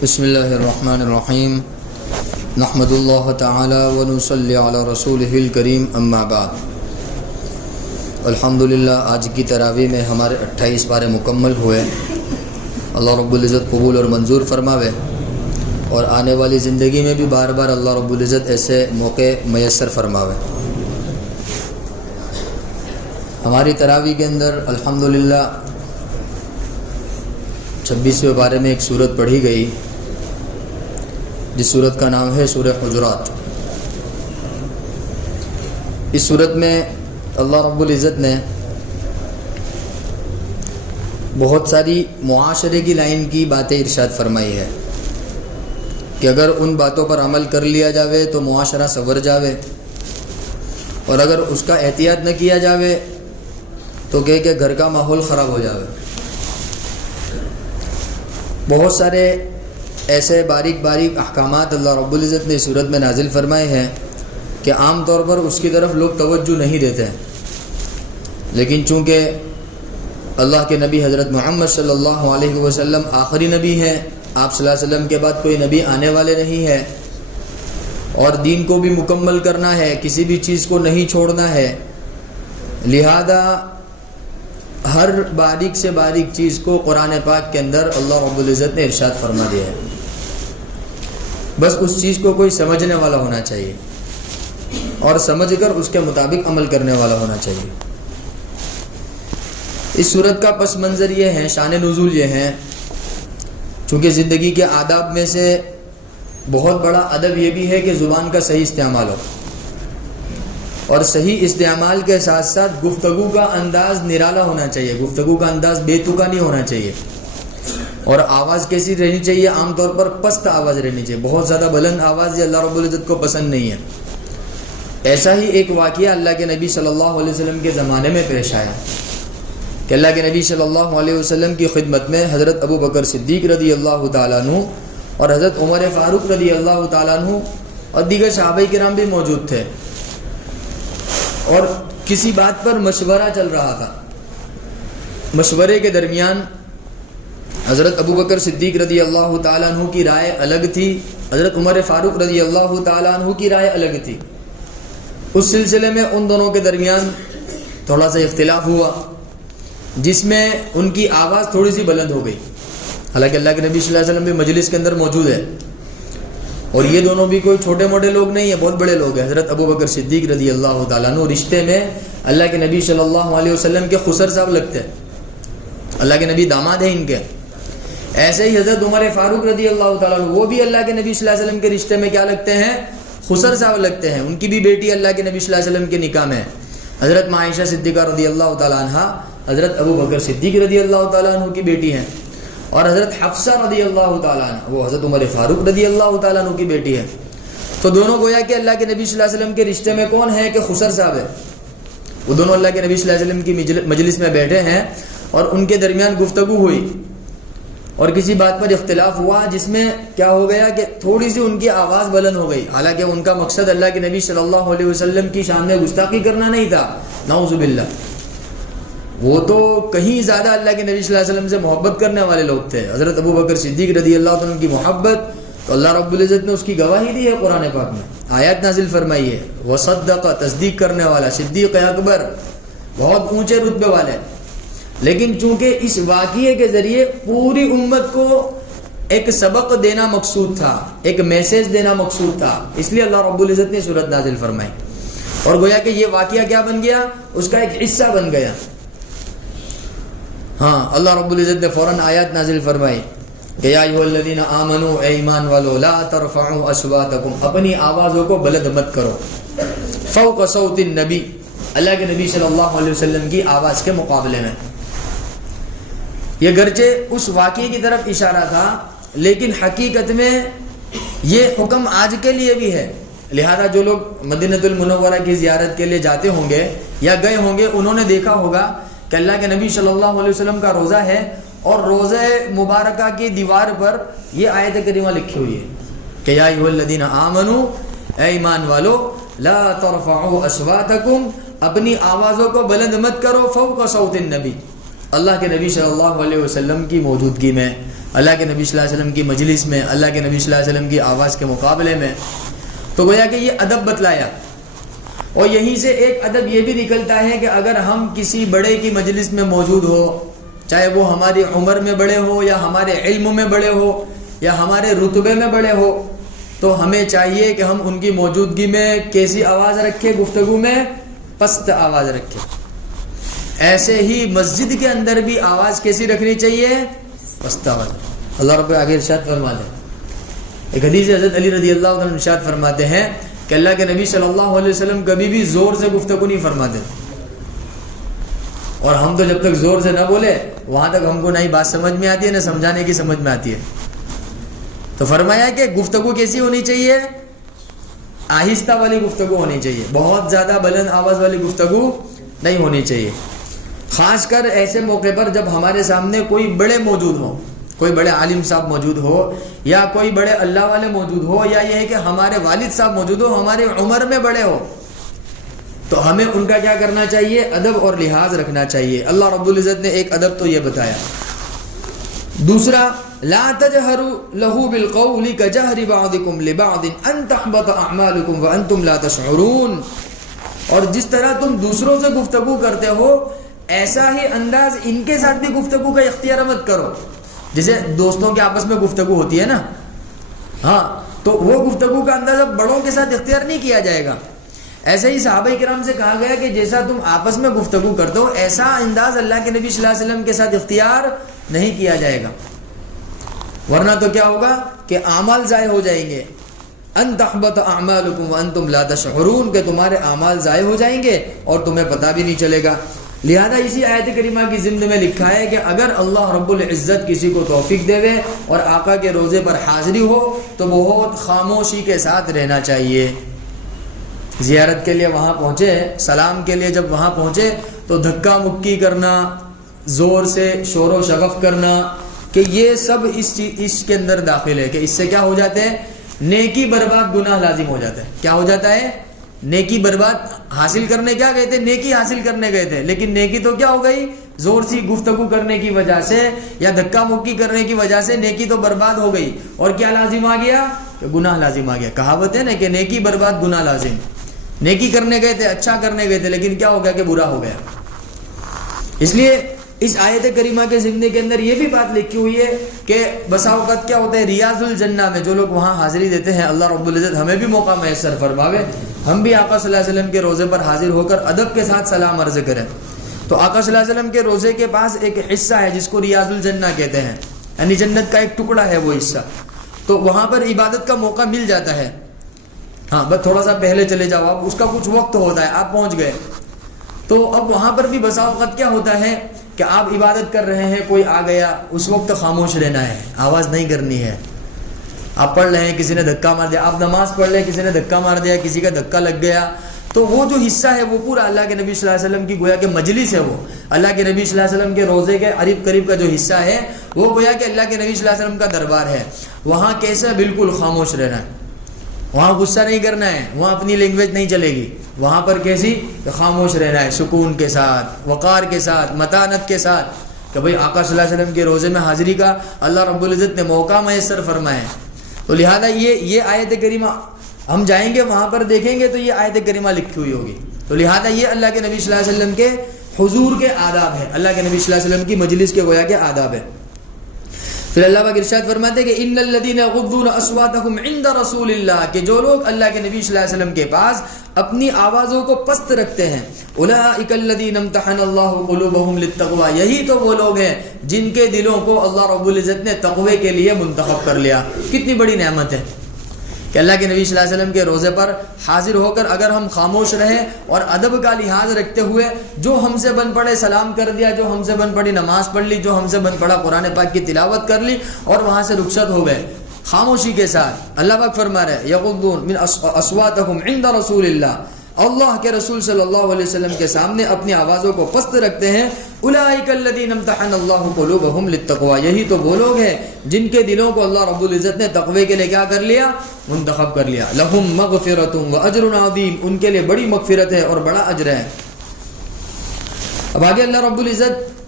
بسم اللہ الرحمن الرحیم نحمد اللہ تعالی ونصلی علی رسولہ الکریم اما بعد۔ الحمدللہ آج کی تراویح میں ہمارے 28 پارے مکمل ہوئے۔ اللہ رب العزت قبول اور منظور فرماوے، اور آنے والی زندگی میں بھی بار بار اللہ رب العزت ایسے موقع میسر فرماوے۔ ہماری تراویح کے اندر الحمدللہ 26ویں پارے میں ایک سورت پڑھی گئی، جس سورت کا نام ہے سورہ حجرات۔ اس سورت میں اللہ رب العزت نے بہت ساری معاشرے کی لائن کی باتیں ارشاد فرمائی ہے کہ اگر ان باتوں پر عمل کر لیا جاوے تو معاشرہ سنور جاوے، اور اگر اس کا احتیاط نہ کیا جاوے تو کہ گھر کا ماحول خراب ہو جاوے۔ بہت سارے ایسے باریک باریک احکامات اللہ رب العزت نے اس صورت میں نازل فرمائے ہیں کہ عام طور پر اس کی طرف لوگ توجہ نہیں دیتے ہیں، لیکن چونکہ اللہ کے نبی حضرت محمد صلی اللہ علیہ وسلم آخری نبی ہیں، آپ صلی اللہ علیہ وسلم کے بعد کوئی نبی آنے والے نہیں ہے، اور دین کو بھی مکمل کرنا ہے، کسی بھی چیز کو نہیں چھوڑنا ہے، لہذا ہر باریک سے باریک چیز کو قرآن پاک کے اندر اللہ رب العزت نے ارشاد فرما دیا ہے۔ بس اس چیز کو کوئی سمجھنے والا ہونا چاہیے اور سمجھ کر اس کے مطابق عمل کرنے والا ہونا چاہیے۔ اس صورت کا پس منظر یہ ہے، شان نزول یہ ہے، چونکہ زندگی کے آداب میں سے بہت بڑا ادب یہ بھی ہے کہ زبان کا صحیح استعمال ہو، اور صحیح استعمال کے ساتھ ساتھ گفتگو کا انداز نرالا ہونا چاہیے، گفتگو کا انداز بے تکا نہیں ہونا چاہیے، اور آواز کیسی رہنی چاہیے؟ عام طور پر پست آواز رہنی چاہیے، بہت زیادہ بلند آواز یہ اللہ رب العزت کو پسند نہیں ہے۔ ایسا ہی ایک واقعہ اللہ کے نبی صلی اللہ علیہ وسلم کے زمانے میں پیش آیا کہ اللہ کے نبی صلی اللہ علیہ وسلم کی خدمت میں حضرت ابو بکر صدیق رضی اللہ تعالیٰ عنہ اور حضرت عمر فاروق رضی اللہ تعالیٰ عنہ اور دیگر صحابہ کرام بھی موجود تھے، اور کسی بات پر مشورہ چل رہا تھا۔ مشورے کے درمیان حضرت ابو بکر صدیق رضی اللہ تعالیٰ عنہ کی رائے الگ تھی، حضرت عمر فاروق رضی اللہ تعالیٰ عنہ کی رائے الگ تھی۔ اس سلسلے میں ان دونوں کے درمیان تھوڑا سا اختلاف ہوا، جس میں ان کی آواز تھوڑی سی بلند ہو گئی، حالانکہ اللہ کے نبی صلی اللہ علیہ وسلم بھی مجلس کے اندر موجود ہے، اور یہ دونوں بھی کوئی چھوٹے موٹے لوگ نہیں ہیں، بہت بڑے لوگ ہیں۔ حضرت ابو بکر صدیق رضی اللہ تعالیٰ عنہ رشتے میں اللہ کے نبی صلی اللہ علیہ وسلم کے خسر صاحب لگتے ہیں، اللہ کے نبی داماد ہیں ان کے۔ ایسے ہی حضرت عمر فاروق رضی اللہ تعالیٰ عنہ، وہ بھی اللہ کے نبی صلی اللہ علیہ وسلم کے رشتے میں کیا لگتے ہیں؟ خسر صاحب لگتے ہیں، ان کی بھی بیٹی اللہ کے نبی صلی اللہ علیہ وسلم کے نکاح میں حضرت عائشہ صدیقہ رضی اللہ تعالیٰ عنہ حضرت ابو بکر صدیق رضی اللہ تعالیٰ عنہ کی بیٹی ہیں، اور حضرت حفصہ رضی اللہ تعالیٰ عنہ وہ حضرت عمر فاروق رضی اللہ تعالیٰ عنہ کی بیٹی ہے۔ تو دونوں گویا کہ اللہ کے نبی صلی اللہ علیہ وسلم کے رشتے میں کون ہے کہ خسر صاحب ہے، وہ دونوں اللہ کے نبی صلی اللہ علیہ وسلم کی مجلس میں بیٹھے ہیں، اور ان کے درمیان گفتگو ہوئی اور کسی بات پر اختلاف ہوا، جس میں کیا ہو گیا کہ تھوڑی سی ان کی آواز بلند ہو گئی، حالانکہ ان کا مقصد اللہ کے نبی صلی اللہ علیہ وسلم کی شان میں گستاخی کرنا نہیں تھا، نعوذ باللہ، وہ تو کہیں زیادہ اللہ کے نبی صلی اللہ علیہ وسلم سے محبت کرنے والے لوگ تھے۔ حضرت ابو بکر صدیق رضی اللہ عنہ کی محبت تو اللہ رب العزت نے اس کی گواہی دی ہے، قرآن پاک میں آیات نازل فرمائی ہے، وصدق، تصدیق کرنے والا، صدیق اکبر، بہت اونچے رتبے والے۔ لیکن چونکہ اس واقعے کے ذریعے پوری امت کو ایک سبق دینا مقصود تھا، ایک میسیج دینا مقصود تھا، اس لیے اللہ رب العزت نے سورت نازل فرمائی، اور گویا کہ یہ واقعہ کیا بن گیا؟ اس کا ایک حصہ بن گیا۔ ہاں، اللہ رب العزت نے فوراً آیات نازل فرمائی کہ یا ایھا الذین آمنوا، اے ایمان والو، لا ترفعوا اصواتکم، اپنی آوازوں کو بلند مت کرو، فوق صوت النبی، اللہ کے نبی صلی اللہ علیہ وسلم کی آواز کے مقابلے میں۔ یہ گرچہ اس واقعے کی طرف اشارہ تھا، لیکن حقیقت میں یہ حکم آج کے لیے بھی ہے، لہذا جو لوگ مدینہ المنورہ کی زیارت کے لیے جاتے ہوں گے یا گئے ہوں گے، انہوں نے دیکھا ہوگا کہ اللہ کے نبی صلی اللہ علیہ وسلم کا روضہ ہے، اور روضہ مبارکہ کی دیوار پر یہ آیت کریمہ لکھی ہوئی ہے کہ یا ایھا الذین آمنوا، اے ایمان والو، لا ترفعوا اصواتکم، اپنی آوازوں کو بلند مت کرو، فوق صوت النبی، اللہ کے نبی صلی اللہ علیہ وسلم کی موجودگی میں، اللہ کے نبی صلی اللہ علیہ وسلم کی مجلس میں، اللہ کے نبی صلی اللہ علیہ وسلم کی آواز کے مقابلے میں. تو گویا کہ یہ ادب بتلایا. اور یہیں سے ایک ادب یہ بھی نکلتا ہے کہ اگر ہم کسی بڑے کی مجلس میں موجود ہو، چاہے وہ ہماری عمر میں بڑے ہو یا ہمارے علم میں بڑے ہو یا ہمارے رتبے میں بڑے ہو، تو ہمیں چاہیے کہ ہم ان کی موجودگی میں کیسی آواز رکھیں؟ گفتگو میں پست آواز رکھیں. ایسے ہی مسجد کے اندر بھی آواز کیسی رکھنی چاہیے؟ پست آواز. اللہ رب آگے ارشاد فرماتے ہیں، ایک حدیث حضرت علی رضی اللہ عنہ ارشاد فرماتے ہیں کہ اللہ کے نبی صلی اللہ علیہ وسلم کبھی بھی زور سے گفتگو نہیں فرماتے. اور ہم تو جب تک زور سے نہ بولے وہاں تک ہم کو نہ ہی بات سمجھ میں آتی ہے، نہ سمجھانے کی سمجھ میں آتی ہے. تو فرمایا کہ گفتگو کیسی ہونی چاہیے؟ آہستہ والی گفتگو ہونی چاہیے، بہت زیادہ بلند آواز والی گفتگو نہیں ہونی چاہیے. خاص کر ایسے موقع پر جب ہمارے سامنے کوئی بڑے موجود ہو، کوئی بڑے عالم صاحب موجود ہو یا کوئی بڑے اللہ والے موجود ہو، یا یہ ہے کہ ہمارے والد صاحب موجود ہو، ہماری عمر میں بڑے ہو، تو ہمیں ان کا کیا کرنا چاہیے؟ ادب اور لحاظ رکھنا چاہیے. اللہ رب العزت نے ایک ادب تو یہ بتایا. دوسرا، لا تجهروا له بالقول كجهر بعضكم لبعض ان تحبط اعمالكم وانتم لا تشعرون. اور جس طرح تم دوسروں سے گفتگو کرتے ہو ایسا ہی انداز ان کے ساتھ بھی گفتگو کا اختیار مت کرو. جیسے دوستوں کے آپس میں گفتگو ہوتی ہے نا، ہاں، تو وہ گفتگو کا انداز اب بڑوں کے ساتھ اختیار نہیں کیا جائے گا. ایسے ہی صحابہ کرام سے کہا گیا کہ جیسا تم آپس میں گفتگو کرتے ہو ایسا انداز اللہ کے نبی صلی اللہ علیہ وسلم کے ساتھ اختیار نہیں کیا جائے گا، ورنہ تو کیا ہوگا کہ اعمال ضائع ہو جائیں گے. ان تحبط اعمالکم وانتم لا تشعرون، کہ تمہارے اعمال ضائع ہو جائیں گے اور تمہیں پتہ بھی نہیں چلے گا. لہذا اسی آیت کریمہ کی ضمن میں لکھا ہے کہ اگر اللہ رب العزت کسی کو توفیق دے وے اور آقا کے روزے پر حاضری ہو تو بہت خاموشی کے ساتھ رہنا چاہیے. زیارت کے لیے وہاں پہنچے، سلام کے لیے جب وہاں پہنچے تو دھکا مکی کرنا، زور سے شور و شغف کرنا، کہ یہ سب اس کے اندر داخل ہے کہ اس سے کیا ہو جاتے ہیں؟ نیکی برباد، گناہ لازم ہو جاتا ہے. کیا ہو جاتا ہے؟ نیکی برباد. حاصل کرنے کیا گئے تھے؟ نیکی حاصل کرنے گئے تھے، لیکن نیکی تو کیا ہو گئی؟ زور سی گفتگو کرنے کی وجہ سے یا دھکا مکی کرنے کی وجہ سے نیکی تو برباد ہو گئی. اور کیا لازم آ گیا؟ کہ گناہ لازم آ گیا. کہاوت ہے نا کہ نیکی برباد گناہ لازم. نیکی کرنے گئے تھے، اچھا کرنے گئے تھے، لیکن کیا ہو گیا کہ برا ہو گیا. اس لیے اس آیت کریمہ کے ضمن کے اندر یہ بھی بات لکھی ہوئی ہے کہ بسا اوقات کیا ہوتا ہے ریاض الجنہ میں جو لوگ وہاں حاضری دیتے ہیں، اللہ رب العزت ہمیں بھی موقع میسر فرماوے ہم بھی آقا صلی اللہ علیہ وسلم کے روزے پر حاضر ہو کر ادب کے ساتھ سلام عرض کریں. تو آقا صلی اللہ علیہ وسلم کے روزے کے پاس ایک حصہ ہے جس کو ریاض الجنہ کہتے ہیں، یعنی جنت کا ایک ٹکڑا ہے وہ حصہ. تو وہاں پر عبادت کا موقع مل جاتا ہے. ہاں بس تھوڑا سا پہلے چلے جاؤ، آپ اس کا کچھ وقت ہوتا ہے، آپ پہنچ گئے. تو اب وہاں پر بھی بسا اوقات کیا ہوتا ہے کہ آپ عبادت کر رہے ہیں، کوئی آ گیا، اس وقت خاموش رہنا ہے، آواز نہیں کرنی ہے. آپ پڑھ رہے ہیں، کسی نے دھکا مار دیا، آپ نماز پڑھ رہے ہیں، کسی نے دھکا مار دیا، کسی کا دھکا لگ گیا، تو وہ جو حصہ ہے وہ پورا اللہ کے نبی صلی اللہ علیہ وسلم کی گویا کہ مجلس ہے، وہ اللہ کے نبی صلی اللہ علیہ وسلم کے روزے کے قریب کا جو حصہ ہے وہ گویا کہ اللہ کے نبی صلی اللہ علیہ وسلم کا دربار ہے. وہاں کیسا بالکل خاموش رہنا ہے، وہاں غصہ نہیں کرنا ہے، وہاں اپنی لینگویج نہیں چلے گی. وہاں پر کیسی؟ خاموش رہنا ہے، سکون کے ساتھ، وقار کے ساتھ، متانت کے ساتھ، کہ بھئی آقا صلی اللہ علیہ وسلم کے روزے میں حاضری کا اللہ رب العزت نے موقع میسر فرمائے. تو لہذا یہ آیت کریمہ ہم جائیں گے وہاں پر دیکھیں گے تو یہ آیت کریمہ لکھی ہوئی ہوگی. تو لہذا یہ اللہ کے نبی صلی اللہ علیہ وسلم کے حضور کے آداب ہے، اللہ کے نبی صلی اللہ علیہ وسلم کی مجلس کے گویا کے آداب ہے. پھر اللہ پاک ارشاد فرماتے ہیں کہ ان الذين يغضون اصواتهم عند رسول اللہ، کہ جو لوگ اللہ کے نبی صلی اللہ علیہ وسلم کے پاس اپنی آوازوں کو پست رکھتے ہیں، اولئک الذین امتحن اللہ قلوبهم للتقوى، یہی تو وہ لوگ ہیں جن کے دلوں کو اللہ رب العزت نے تقوی کے لیے منتخب کر لیا. کتنی بڑی نعمت ہے کہ اللہ کے نبی صلی اللہ علیہ وسلم کے روزے پر حاضر ہو کر اگر ہم خاموش رہیں اور ادب کا لحاظ رکھتے ہوئے جو ہم سے بن پڑے سلام کر دیا، جو ہم سے بن پڑی نماز پڑھ لی، جو ہم سے بن پڑا قرآن پاک کی تلاوت کر لی اور وہاں سے رخصت ہو گئے خاموشی کے ساتھ. اللہ پاک فرما رہے یغضون من اصواتهم عند رسول اللہ، اللہ کے رسول صلی اللہ علیہ وسلم کے سامنے اپنی آوازوں کو پست رکھتے ہیں. اولئک الذین امتحن اللہ قلوبهم للتقوى، یہی تو وہ لوگ ہیں جن کے دلوں کو اللہ رب العزت نے تقوی کے لیے کیا کر لیا؟ منتخب کر لیا. لہم مغفرۃ واجر عظیم، ان کے لیے بڑی مغفرت ہے اور بڑا اجر ہے. اب آگے اللہ رب العزت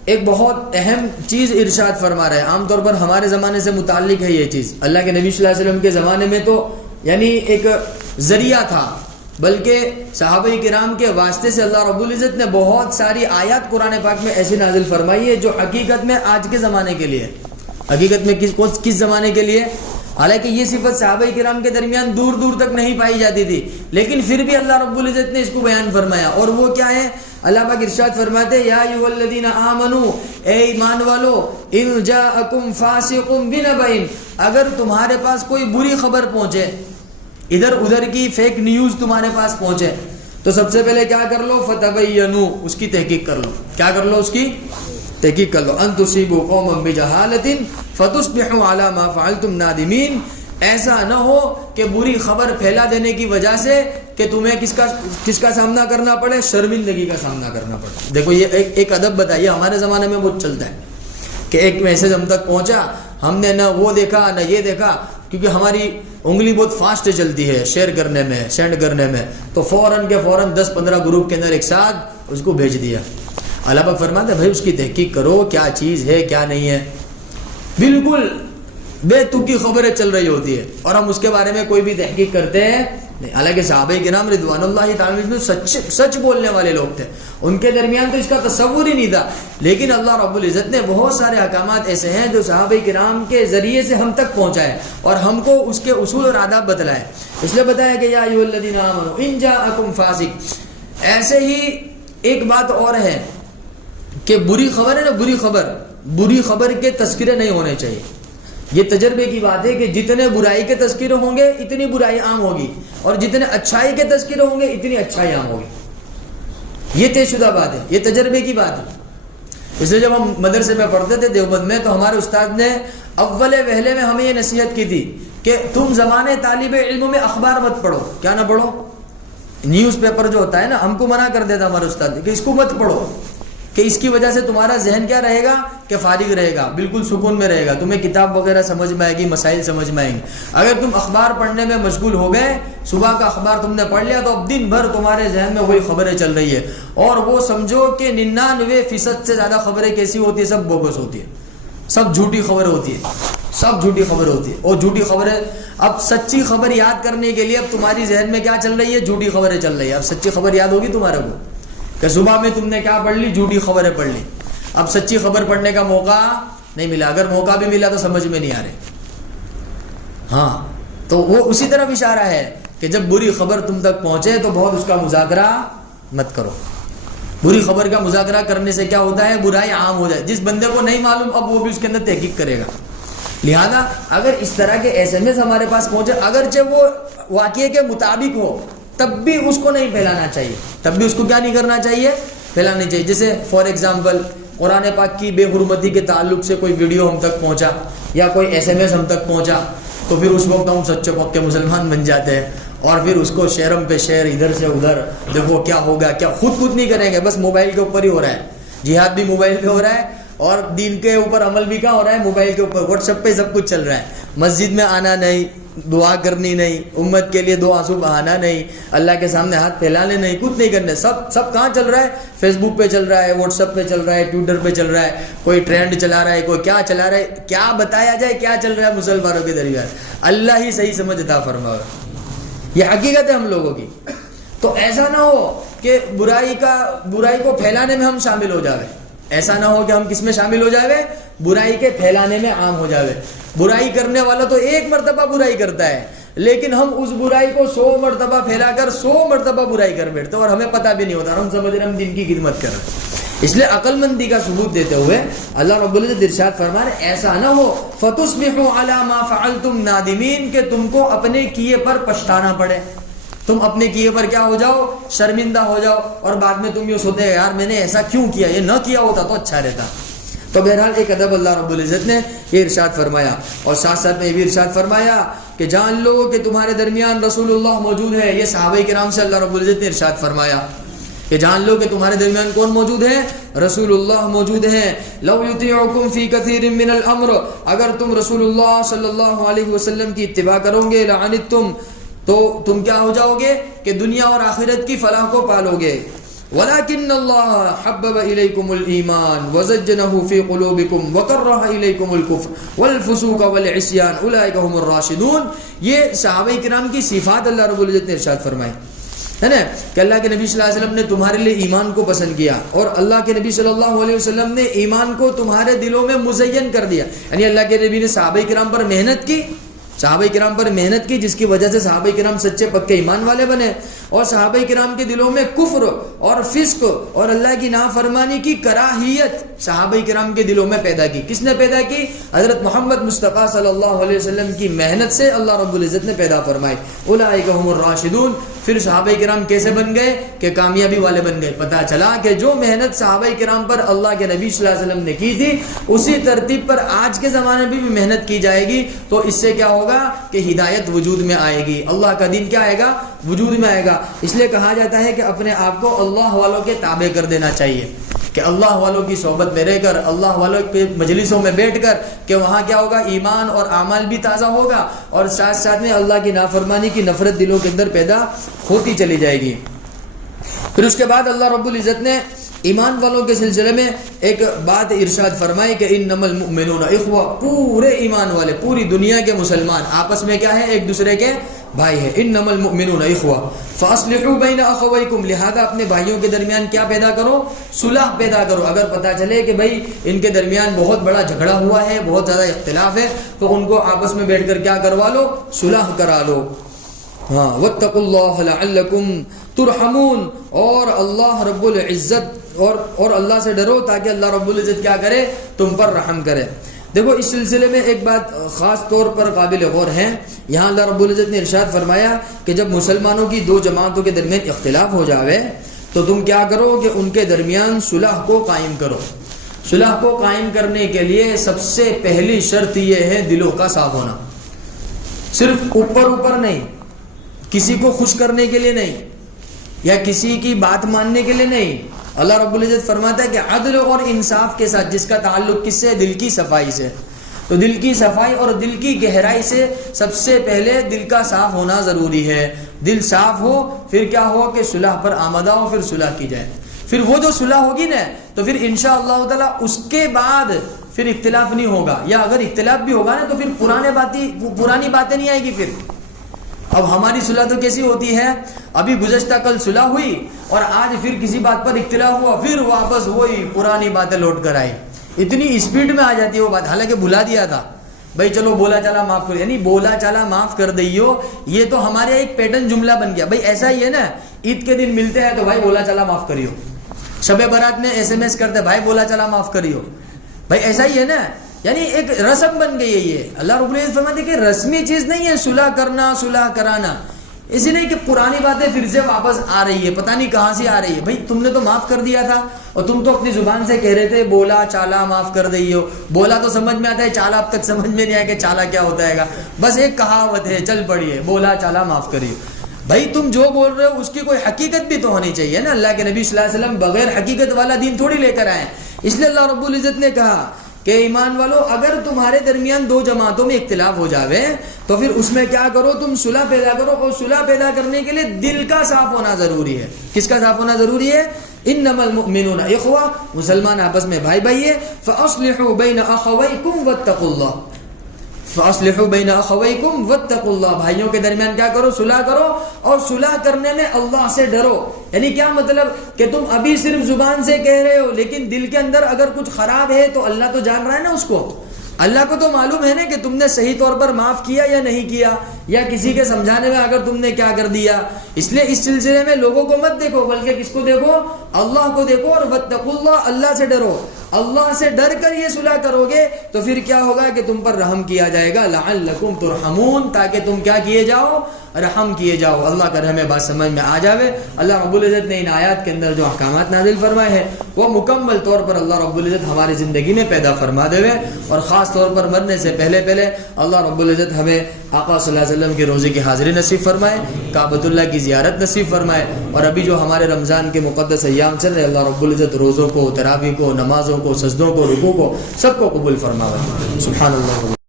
ایک بہت اہم چیز ارشاد فرما رہے ہیں. عام طور پر ہمارے زمانے سے متعلق ہے یہ چیز. اللہ کے نبی صلی اللہ علیہ وسلم کے زمانے میں تو یعنی ایک ذریعہ تھا، بلکہ صحابہ کرام کے واسطے سے اللہ رب العزت نے بہت ساری آیات قرآن پاک میں ایسی نازل فرمائی ہے جو حقیقت میں آج کے زمانے کے لیے، حقیقت میں کس زمانے کے لیے. حالانکہ یہ صفت صحابہ کرام کے درمیان دور دور تک نہیں پائی جاتی تھی، لیکن پھر بھی اللہ رب العزت نے اس کو بیان فرمایا. اور وہ کیا ہے؟ اللہ پاک ارشاد فرماتے ہیں یا ایھا الذین آمنو، اے ایمان والو، ان جاءکم فاسق بنبأ، اگر تمہارے پاس کوئی بری خبر پہنچے، ادھر ادھر کی فیک نیوز تمہارے پاس پہنچے، تو سب سے پہلے کیا کر لو؟ فتبینوا، اس کی تحقیق کر لو. کیا کر لو؟ اس کی تحقیق کر لو. ان تصیبوا قوما بجہالۃ فتصبحوا علی ما فعلتم نادمین. ایسا نہ ہو کہ بری خبر پھیلا دینے کی وجہ سے کہ تمہیں کس کا سامنا کرنا پڑے؟ شرمندگی کا سامنا کرنا پڑے. دیکھو یہ ایک ادب بتائیے، ہمارے زمانے میں بہت چلتا ہے کہ ایک میسج ہم تک پہنچا، ہم نے نہ وہ دیکھا نہ یہ دیکھا، کیونکہ ہماری انگلی بہت فاسٹ چلتی ہے شیئر کرنے میں، سینڈ کرنے میں، تو فوراً 10-15 گروپ کے اندر ایک ساتھ اس کو بھیج دیا. اللہ پاک فرماتا ہے بھائی اس کی تحقیق کرو، کیا چیز ہے کیا نہیں ہے. بالکل بے تکی خبریں چل رہی ہوتی ہے اور ہم اس کے بارے میں کوئی بھی تحقیق کرتے ہیں نہیں. حالانکہ صحابہ کرام رضوان اللہ تعالی عنہم سچ بولنے والے لوگ تھے، ان کے درمیان تو اس کا تصور ہی نہیں تھا، لیکن اللہ رب العزت نے بہت سارے احکامات ایسے ہیں جو صحابہ کرام کے ذریعے سے ہم تک پہنچائے اور ہم کو اس کے اصول اور آداب بتلائے. اس لیے بتایا کہ یا ایھا الذین آمنوا ان جاءکم فاسق. ایسے ہی ایک بات اور ہے کہ بری خبر ہے نا، بری خبر کے تذکرے نہیں ہونے چاہیے. یہ تجربے کی بات ہے کہ جتنے برائی کے تذکرے ہوں گے اتنی برائی عام ہوگی، اور جتنے اچھائی کے تذکرے ہوں گے اتنی اچھائی عام ہوگی. یہ طے شدہ بات ہے، یہ تجربے کی بات ہے. اس لیے جب ہم مدرسے میں پڑھتے تھے دیوبند میں، تو ہمارے استاد نے اول وہلے میں ہمیں یہ نصیحت کی تھی کہ تم زمانے طالب علم میں اخبار مت پڑھو. کیا نہ پڑھو؟ نیوز پیپر جو ہوتا ہے نا، ہم کو منع کر دیتا ہمارے استاد کہ اس کو مت پڑھو، کہ اس کی وجہ سے تمہارا ذہن کیا رہے گا؟ کہ فارغ رہے گا، بالکل سکون میں رہے گا، تمہیں کتاب وغیرہ سمجھ میں آئے گی، مسائل سمجھ میں آئیں گے. اگر تم اخبار پڑھنے میں مشغول ہو گئے، صبح کا اخبار تم نے پڑھ لیا، تو اب دن بھر تمہارے ذہن میں وہی خبریں چل رہی ہے، اور وہ سمجھو کہ 99% سے زیادہ خبریں کیسی ہوتی ہے؟ سب بوگس ہوتی ہے، سب جھوٹی خبر ہوتی ہے، سب جھوٹی خبر ہوتی ہے. اور جھوٹی خبریں، اب سچی خبر یاد کرنے کے لیے اب تمہاری ذہن میں کیا چل رہی ہے؟ جھوٹی خبریں چل رہی ہے. اب سچی خبر یاد ہوگی تمہارے کو کہ صبح میں تم نے کیا پڑھ لی؟ جھوٹی خبریں پڑھ لی. اب سچی خبر پڑھنے کا موقع نہیں ملا، اگر موقع بھی ملا تو سمجھ میں نہیں آ رہے. ہاں، تو وہ اسی طرف اشارہ ہے کہ جب بری خبر تم تک پہنچے تو بہت اس کا مذاکرہ مت کرو. بری خبر کا مذاکرہ کرنے سے کیا ہوتا ہے؟ برائی عام ہو جائے. جس بندے کو نہیں معلوم اب وہ بھی اس کے اندر تحقیق کرے گا. لہذا اگر اس طرح کے SMS ہمارے پاس پہنچے، اگرچہ وہ واقعے کے مطابق ہو، تب بھی اس کو نہیں پھیلانا چاہیے. تب بھی اس کو کیا نہیں کرنا چاہیے؟ پھیلانا چاہیے. جیسے فار ایگزامپل قرآن پاک کی بے حرمتی کے تعلق سے کوئی ویڈیو ہم تک پہنچا یا کوئی SMS ہم تک پہنچا، تو پھر اس وقت ہم سچے پکے مسلمان بن جاتے ہیں، اور پھر اس کو شیئرم پہ شیئر، ادھر سے ادھر، دیکھو کیا ہوگا کیا. خود نہیں کریں گے، بس موبائل کے اوپر ہی ہو رہا ہے. جہاد بھی موبائل پہ ہو رہا ہے، اور دین کے اوپر عمل بھی کہاں ہو رہا ہے؟ موبائل کے اوپر. واٹس ایپ پہ سب کچھ چل رہا ہے. مسجد میں آنا نہیں، دعا کرنی نہیں، امت کے لیے 2 آنسو بہانا نہیں، اللہ کے سامنے ہاتھ پھیلانے نہیں، کچھ نہیں کرنے. سب کہاں چل رہا ہے؟ فیس بک پہ چل رہا ہے، واٹس ایپ پہ چل رہا ہے، ٹویٹر پہ چل رہا ہے، کوئی ٹرینڈ چلا رہا ہے، کوئی کیا چلا رہا ہے. کیا بتایا جائے کیا چل رہا ہے مسلمانوں کے درمیان؟ اللہ ہی صحیح سمجھ عطا فرمائے. یہ حقیقت ہے ہم لوگوں کی. تو ایسا نہ ہو کہ برائی کو پھیلانے میں ہم شامل ہو جاوے. ایسا نہ ہو کہ ہم کس میں شامل ہو جاوے؟ برائی کے پھیلانے میں عام ہو جاوے. برائی کرنے والا تو 1 مرتبہ برائی کرتا ہے، لیکن ہم اس برائی کو 100 مرتبہ پھیلا کر 100 مرتبہ برائی کر بیٹھتے ہیں، اور ہمیں پتہ بھی نہیں ہوتا، ہم سمجھ رہے ہم دین کی خدمت کر رہے ہیں. اس لیے عقل مندی کا ثبوت دیتے ہوئے اللہ رب العزت ارشاد فرما رہے ایسا نہ ہو فتصبحوا علی ما فعلتم نادمین، کہ تم کو اپنے کیے پر پچھتانا پڑے، تم اپنے کیے پر کیا ہو جاؤ؟ شرمندہ ہو جاؤ، اور بعد میں تم یہ سوچتے یار میں نے ایسا کیوں کیا، یہ نہ کیا ہوتا تو اچھا رہتا. تو بہرحال ایک ادب اللہ رب العزت نے یہ ارشاد فرمایا، اور ساتھ ساتھ میں یہ بھی ارشاد فرمایا کہ جان لو کہ تمہارے درمیان رسول اللہ موجود ہے. یہ صحابہ کرام سے اللہ رب العزت نے ارشاد فرمایا کہ جان لو کہ تمہارے درمیان کون موجود ہے؟ رسول اللہ موجود ہیں. لو یطیعکم فی کثیر من الامر، اگر تم رسول اللہ صلی اللہ علیہ وسلم کی اتباع کرو گے، لعنتم، تو تم کیا ہو جاؤ گے کہ دنیا اور آخرت کی فلاح کو پالو گے. وَلَكِنَّ اللَّهَ حَبَّبَ إِلَيْكُمُ الْإِيمَانَ وَزَيَّنَهُ فِي قُلُوبِكُمْ وَكَرَّهَ إِلَيْكُمُ الْكُفْرَ وَالْفُسُوقَ وَالْعِصْيَانَ أُولَئِكَ هُمُ الرَّاشِدُونَ. یہ صحابہ کرام کی صفات اللہ رب العزت نے ارشاد فرمائی ہے نا کہ اللہ کے نبی صلی اللہ علیہ وسلم نے تمہارے لیے ایمان کو پسند کیا اور اللہ کے نبی صلی اللہ علیہ وسلم نے ایمان کو تمہارے دلوں میں مزین کر دیا. یعنی اللہ کے نبی نے صحابہ کرام پر محنت کی, صحابہ کرام پر محنت کی, جس کی وجہ سے صحابہ کرام سچے پکے ایمان والے بنے, اور صحابہ کرام کے دلوں میں کفر اور فسق اور اللہ کی نافرمانی کی کراہیت صحابہ کرام کے دلوں میں پیدا کی. کس نے پیدا کی؟ حضرت محمد مصطفیٰ صلی اللہ علیہ وسلم کی محنت سے اللہ رب العزت نے پیدا فرمائی. اولئک هم الراشدون. پھر صحابہ کرام کیسے بن گئے کہ کامیابی والے بن گئے. پتہ چلا کہ جو محنت صحابہ کرام پر اللہ کے نبی صلی اللہ علیہ وسلم نے کی تھی اسی ترتیب پر آج کے زمانے میں بھی محنت کی جائے گی تو اس سے کیا ہوگا کہ ہدایت وجود میں آئے گی, اللہ کا دین کیا آئے گا؟ وجود میں آئے گا. اس لیے کہا جاتا ہے کہ اپنے آپ کو اللہ والوں کے تابع کر دینا چاہیے کہ اللہ والوں کی صحبت میں رہ کر, اللہ والوں کے مجلسوں میں بیٹھ کر, کہ وہاں کیا ہوگا؟ ایمان اور اعمال بھی تازہ ہوگا اور ساتھ ساتھ میں اللہ کی نافرمانی کی نفرت دلوں کے اندر پیدا ہوتی چلی جائے گی. پھر اس کے بعد اللہ رب العزت نے ایمان والوں کے سلسلے میں ایک بات ارشاد فرمائی کہ انما المؤمنون اخوہ. پورے ایمان والے, پوری دنیا کے مسلمان آپس میں کیا ہے؟ ایک دوسرے کے بھائی ہے. انما المؤمنون اخوہ فاصلحوا بین اخویکم. لہذا اپنے بھائیوں کے درمیان کیا پیدا کرو؟ صلح پیدا کرو. اگر پتہ چلے کہ بھائی ان کے درمیان بہت بڑا جھگڑا ہوا ہے, بہت زیادہ اختلاف ہے, تو ان کو آپس میں بیٹھ کر کیا کروا لو؟ صلح کرا لو. ہاں, واتقوا اللہ لعلکم ترحمون. اور اللہ رب العزت اور اللہ سے ڈرو تاکہ اللہ رب العزت کیا کرے؟ تم پر رحم کرے. دیکھو اس سلسلے میں ایک بات خاص طور پر قابل غور ہے. یہاں اللہ رب العزت نے ارشاد فرمایا کہ جب مسلمانوں کی دو جماعتوں کے درمیان اختلاف ہو جاوے تو تم کیا کرو کہ ان کے درمیان صلح کو قائم کرو. صلح کو قائم کرنے کے لیے سب سے پہلی شرط یہ ہے دلوں کا صاف ہونا. صرف اوپر نہیں, کسی کو خوش کرنے کے لیے نہیں یا کسی کی بات ماننے کے لیے نہیں. اللہ رب العزت فرماتا ہے کہ عدل اور انصاف کے ساتھ, جس کا تعلق کس سے؟ دل کی صفائی سے. تو دل کی صفائی اور دل کی گہرائی سے سب سے پہلے دل کا صاف ہونا ضروری ہے. دل صاف ہو پھر کیا ہو کہ صلح پر آمدہ ہو, پھر صلح کی جائے. پھر وہ جو صلح ہوگی نا تو پھر انشاءاللہ تعالی اس کے بعد پھر اختلاف نہیں ہوگا, یا اگر اختلاف بھی ہوگا نا تو پھر پرانی باتیں نہیں آئے گی. پھر اب ہماری صلح تو کیسی ہوتی ہے؟ ابھی گزشتہ کل صلح ہوئی اور آج پھر کسی بات پر اختلاف ہوا, پھر واپس وہی پرانی باتیں لوٹ کر آئی. اتنی اسپیڈ میں آ جاتی ہے وہ بات, حالانکہ بھلا دیا تھا بھائی چلو بولا چالا معاف کرو. یعنی بولا چالا معاف کر دئیو, یہ تو ہمارے ایک پیٹرن جملہ بن گیا. بھائی ایسا ہی ہے نا, عید کے دن ملتے ہیں تو بھائی بولا چالا معاف کریو. شب برات میں SMS کرتے بھائی بولا چالا معاف کریو. بھائی ایسا ہی ہے نا, یعنی ایک رسم بن گئی ہے یہ. اللہ رب العزت فرماتے ہیں کہ رسمی چیز نہیں ہے صلح کرنا, صلح کرانا. اسی نہیں کہ پرانی باتیں پھر سے واپس آ رہی ہے, پتہ نہیں کہاں سے آ رہی ہے. بھائی تم نے تو معاف کر دیا تھا اور تم تو اپنی زبان سے کہہ رہے تھے بولا چالا معاف کر دئیو. بولا تو سمجھ میں آتا ہے, چالا اب تک سمجھ میں نہیں آیا کہ چالا کیا ہوتا ہے گا. بس ایک کہاوت ہے, چل پڑی ہے, بولا چالا معاف کریو. بھائی تم جو بول رہے ہو اس کی کوئی حقیقت بھی تو ہونی چاہیے نا. اللہ کے نبی صلی اللہ علیہ وسلم بغیر حقیقت والا دین تھوڑی لے کر آئے. اس لیے اللہ رب العزت نے کہا کہ ایمان والو اگر تمہارے درمیان دو جماعتوں میں اختلاف ہو جاوے تو پھر اس میں کیا کرو؟ تم صلح پیدا کرو. اور صلح پیدا کرنے کے لیے دل کا صاف ہونا ضروری ہے. کس کا صاف ہونا ضروری ہے؟ انما المؤمنون اخوہ, مسلمان آپس میں بھائی بھائی ہے. فاصلحوا بین اخویکم واتقوا اللہ. فاصلحوا بین اخویکم واتقوا اللہ. بھائیوں کے درمیان کیا کرو؟ صلح کرو, اور صلح کرنے میں اللہ سے ڈرو. یعنی کیا مطلب کہ تم ابھی صرف زبان سے کہہ رہے ہو لیکن دل کے اندر اگر کچھ خراب ہے تو اللہ تو جان رہا ہے نا اس کو. اللہ کو تو معلوم ہے نا کہ تم نے صحیح طور پر معاف کیا یا نہیں کیا, یا کسی کے سمجھانے میں اگر تم نے کیا کر دیا. اس لیے اس سلسلے میں لوگوں کو مت دیکھو بلکہ کس کو دیکھو؟ اللہ کو دیکھو. اور واتقوا اللہ, اللہ سے ڈرو. اللہ سے ڈر کر یہ صلح کرو گے تو پھر کیا ہوگا کہ تم پر رحم کیا جائے گا. لعلکم ترحمون, تاکہ تم کیا کیے جاؤ؟ رحم کیے جاؤ. اللہ کا رحم بات سمجھ میں آ جاوے. اللہ رب العزت نے ان آیات کے اندر جو احکامات نازل فرمائے ہیں وہ مکمل طور پر اللہ رب العزت ہماری زندگی میں پیدا فرما دے. اور خاص طور پر مرنے سے پہلے اللہ رب العزت ہمیں آقا صلی اللہ علیہ وسلم کے روزے کی حاضری نصیب فرمائے, کعبۃ اللہ کی زیارت نصیب فرمائے. اور ابھی جو ہمارے رمضان کے مقدس ایام چل رہے, اللہ رب العزت روزوں کو, تراویح کو, نمازوں کو, سجدوں کو, رکوع کو سب کو قبول فرمائے. سبحان اللہ.